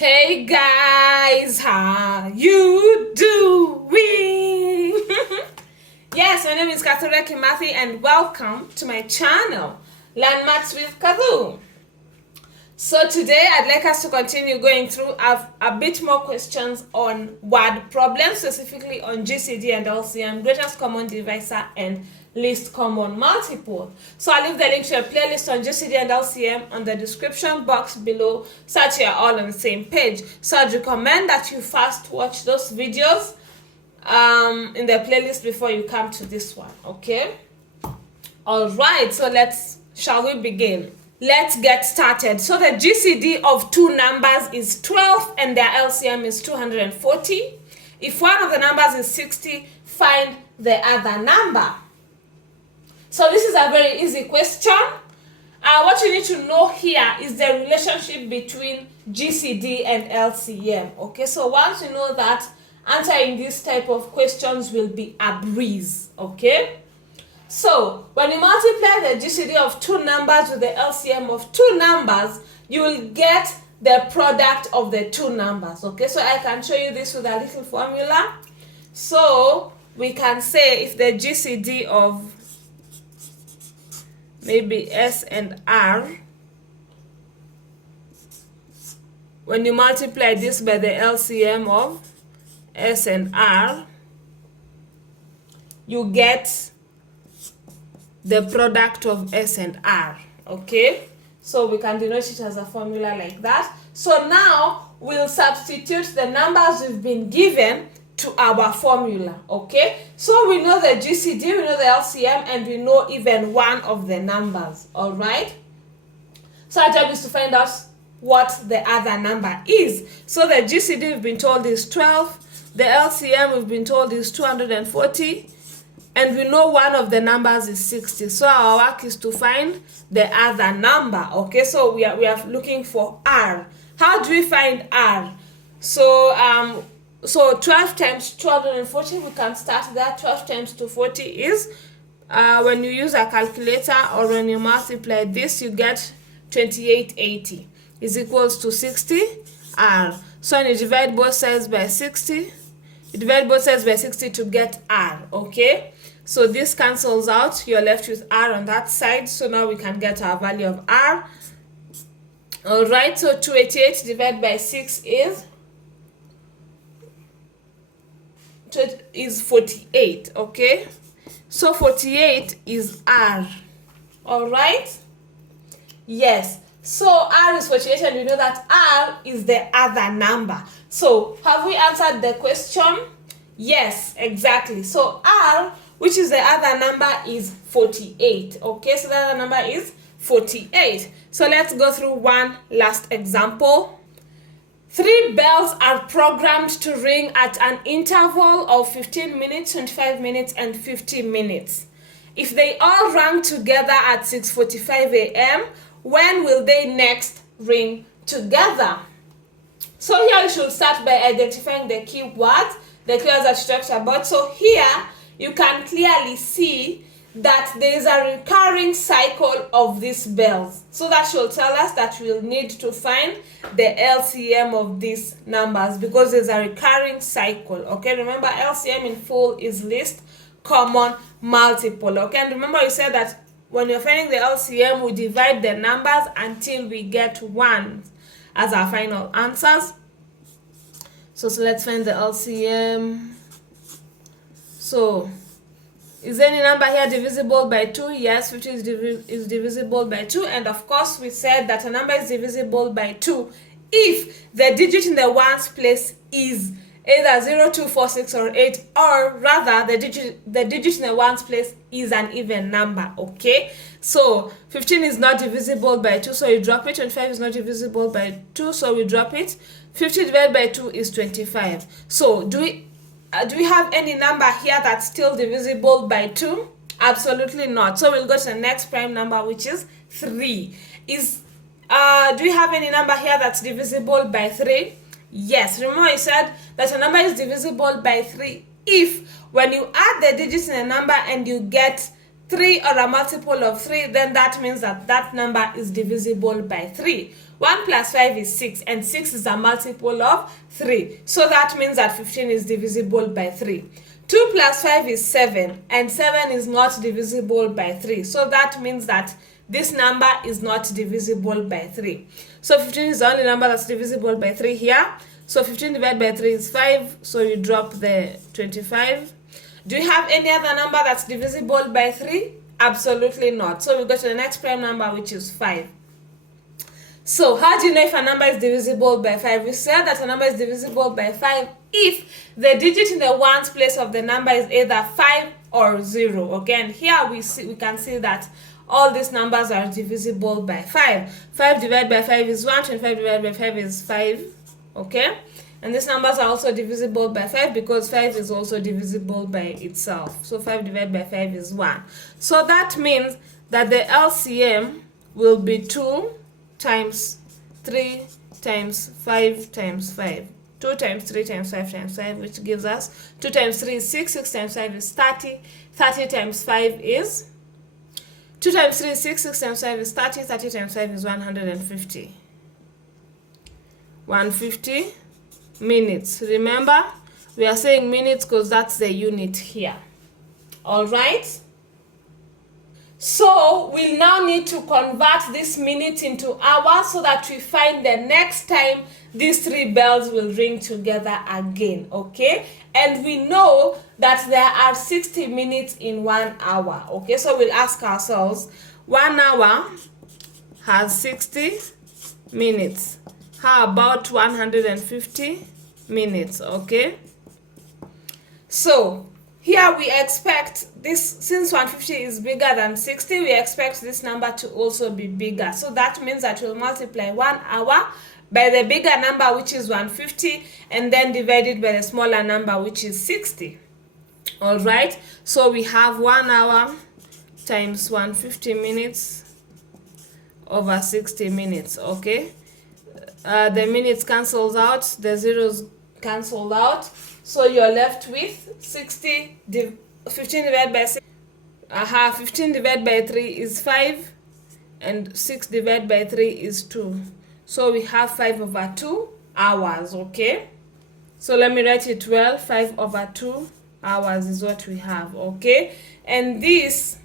Hey guys, how you doing? Yes, my name is Kathura Kimathi and welcome to my channel, Learn Maths with Kathu. So today I'd like us to continue going through a bit more questions on word problems, specifically on GCD and LCM, greatest common divisor and least common multiple. So I'll leave the link to a playlist on GCD and LCM on the description box below so that you're all on the same page. So I'd recommend that you first watch those videos in the playlist before you come to this one, okay? Alright, so shall we begin? Let's get started. So the GCD of two numbers is 12 and their LCM is 240. If one of the numbers is 60, find the other number. So this is a very easy question. What you need to know here is the relationship between GCD and LCM. Okay, so once you know that, answering this type of questions will be a breeze. Okay, so when you multiply the GCD of two numbers with the LCM of two numbers, you will get the product of the two numbers. Okay, so I can show you this with a little formula. So we can say if the GCD of maybe S and R, when you multiply this by the LCM of S and R, you get the product of S and R. Okay, so we can denote it as a formula like that. So now we'll substitute the numbers we've been given to our formula. Okay, so we know the GCD, we know the LCM, and we know even one of the numbers. All right, so our job is to find out what the other number is. So the GCD we've been told is 12, the LCM we've been told is 240, and we know one of the numbers is 60. So our work is to find the other number. Okay, so we are looking for R. How do we find R? So 12 times 240, we can start there. 12 times 240 is, when you use a calculator or when you multiply this, you get 2880 is equals to 60 R. So when you divide both sides by 60, you divide both sides by 60 to get R, okay? So this cancels out, you're left with R on that side. So now we can get our value of R. All right, so 288 divided by 6 is 48, okay? So 48 is R. All right? Yes. So R is 48 and we know that R is the other number. So have we answered the question? Yes, exactly. So R, which is the other number, is 48. Okay, so the other number is 48. So let's go through one last example. 3 bells are programmed to ring at an interval of 15 minutes, 25 minutes, and 50 minutes. If they all rang together at 6:45 a.m., when will they next ring together? So here we should start by identifying the key words, the keywords that we talked about. So here you can clearly see that there is a recurring cycle of these bells. So that should tell us that we'll need to find the LCM of these numbers because there's a recurring cycle. Okay, remember LCM in full is least common multiple. Okay, and remember we said that when you're finding the LCM, we divide the numbers until we get 1 as our final answers. So let's find the LCM. So is any number here divisible by 2? Yes, 50 is divisible by 2. And of course, we said that a number is divisible by 2 if the digit in the ones place is either 0, 2, 4, 6, or 8, or rather the digit in the ones place is an even number. Okay, so 15 is not divisible by 2, so you drop it. 25 is not divisible by 2, so we drop it. 50 divided by 2 is 25. So do we have any number here that's still divisible by 2? Absolutely not. So we'll go to the next prime number, which is 3. Do we have any number here that's divisible by 3? Yes. Remember I said that a number is divisible by 3 if when you add the digits in a number and you get 3 or a multiple of 3, then that means that that number is divisible by 3. 1 plus 5 is 6, and 6 is a multiple of 3. So that means that 15 is divisible by 3. 2 plus 5 is 7, and 7 is not divisible by 3. So that means that this number is not divisible by 3. So 15 is the only number that's divisible by 3 here. So 15 divided by 3 is 5, so you drop the 25. Do you have any other number that's divisible by 3? Absolutely not. So we go to the next prime number, which is 5. So how do you know if a number is divisible by 5? We said that a number is divisible by 5 if the digit in the ones place of the number is either 5 or 0. Okay, and here we can see that all these numbers are divisible by 5. 5 divided by 5 is 1, 25 divided by 5 is 5. Okay, and these numbers are also divisible by 5 because 5 is also divisible by itself. So 5 divided by 5 is 1. So that means that the LCM will be 2 times 3 times 5 times 5. 2 times 3 times 5 times 5, which gives us 2 times 3 is 6, 6 times 5 is 30, 30 times 5 is 2 times 3 is 6, 6 times 5 is 30, 30 times 5 is 150. 150 minutes. Remember, we are saying minutes because that's the unit here. All right. So we now need to convert this minute into hours so that we find the next time these 3 bells will ring together again. Okay, and we know that there are 60 minutes in 1 hour. Okay, so we'll ask ourselves, 1 hour has 60 minutes. How about 150 minutes? Okay, so here we expect this, since 150 is bigger than 60, we expect this number to also be bigger. So that means that we'll multiply 1 hour by the bigger number, which is 150, and then divide it by the smaller number, which is 60. All right, so we have 1 hour times 150 minutes over 60 minutes. Okay, the minutes cancels out, the zeros cancelled out, so you're left with 15 divided by 6. 15 divided by 3 is 5, and 6 divided by 3 is 2. So we have 5 over 2 hours. Okay, so let me write it well. 5 over 2 hours is what we have. Okay, and this,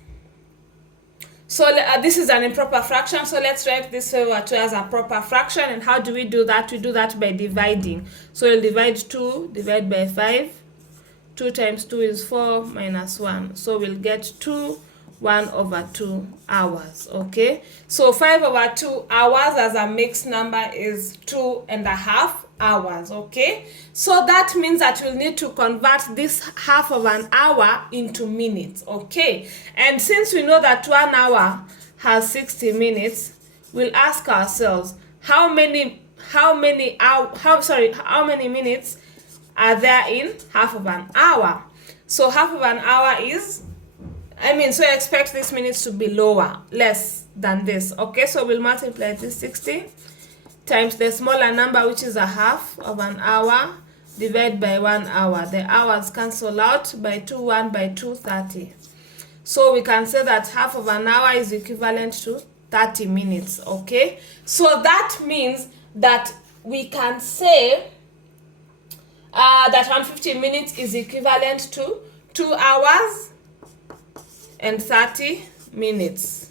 so this is an improper fraction, so let's write this 5 over 2 as a proper fraction. And how do we do that? We do that by dividing. So we'll divide 2 divided by 5. 2 times 2 is 4 minus 1. So we'll get 2 1 over 2 hours. Okay, so 5 over 2 hours as a mixed number is 2.5 hours. Okay, so that means that we'll need to convert this half of an hour into minutes. Okay, and since we know that 1 hour has 60 minutes, we'll ask ourselves how many minutes are there in half of an hour. So half of an hour is, so expect these minutes to be less than this. Okay, so we'll multiply this 60 times the smaller number, which is a half of an hour, divide by 1 hour. The hours cancel out, by 2, 1 by 2, 30. So we can say that half of an hour is equivalent to 30 minutes. Okay, so that means that we can say that 150 minutes is equivalent to 2 hours and 30 minutes.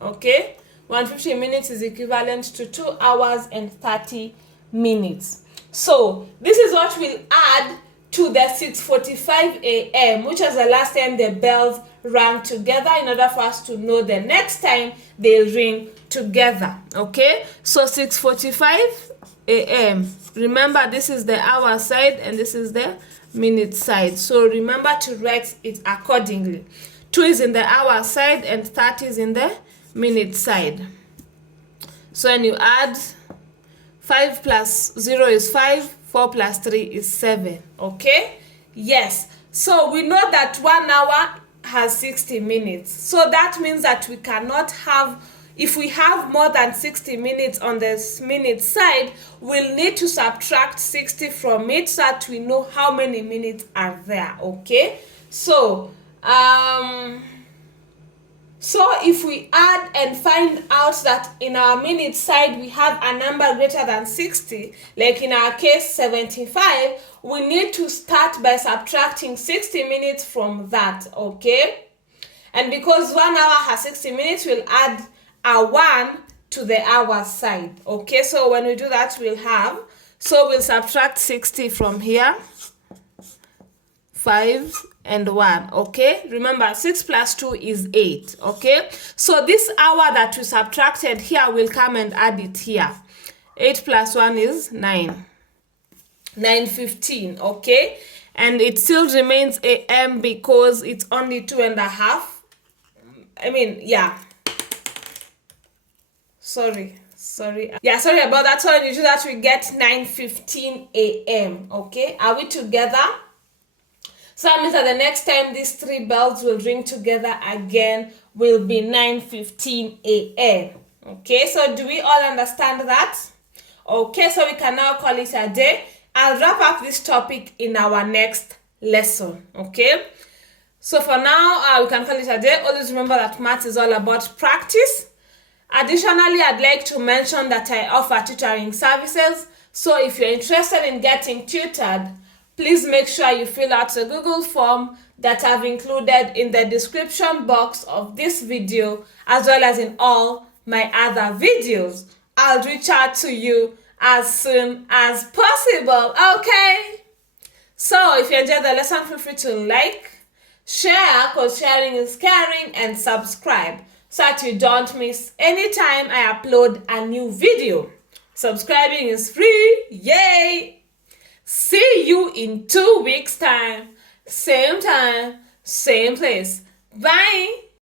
Okay, 150 minutes is equivalent to 2 hours and 30 minutes. So this is what we'll add to the 6:45 a.m., which was the last time the bells rang together, in order for us to know the next time they'll ring together. Okay, so 6:45 a.m. Remember, this is the hour side and this is the minute side. So remember to write it accordingly. 2 is in the hour side and 30 is in the minute side. So when you add, 5 plus 0 is 5, 4 plus 3 is 7. Okay? Yes. So we know that 1 hour has 60 minutes. So that means that we cannot have, if we have more than 60 minutes on this minute side, we'll need to subtract 60 from it so that we know how many minutes are there. Okay? So So if we add and find out that in our minute side we have a number greater than 60, like in our case 75, we need to start by subtracting 60 minutes from that, okay? And because 1 hour has 60 minutes, we'll add a 1 to the hour side, okay? So when we do that, we'll subtract 60 from here, 5 and 1, okay? Remember, 6 plus 2 is 8, okay? So this hour that we subtracted here, we'll come and add it here. 8 plus 1 is 9. 9:15, okay? And it still remains AM because it's only 2.5. Sorry about that. So when you do that, we get 9:15 AM, okay? Are we together? So that means that the next time these 3 bells will ring together again will be 9:15 AM. Okay, so do we all understand that? Okay, so we can now call it a day. I'll wrap up this topic in our next lesson. Okay, so for now, we can call it a day. Always remember that math is all about practice. Additionally, I'd like to mention that I offer tutoring services. So if you're interested in getting tutored, please make sure you fill out the Google form that I've included in the description box of this video, as well as in all my other videos. I'll reach out to you as soon as possible, okay? So if you enjoyed the lesson, feel free to like, share, because sharing is caring, and subscribe so that you don't miss any time I upload a new video. Subscribing is free, yay! See you in 2 weeks' time, same place. Bye!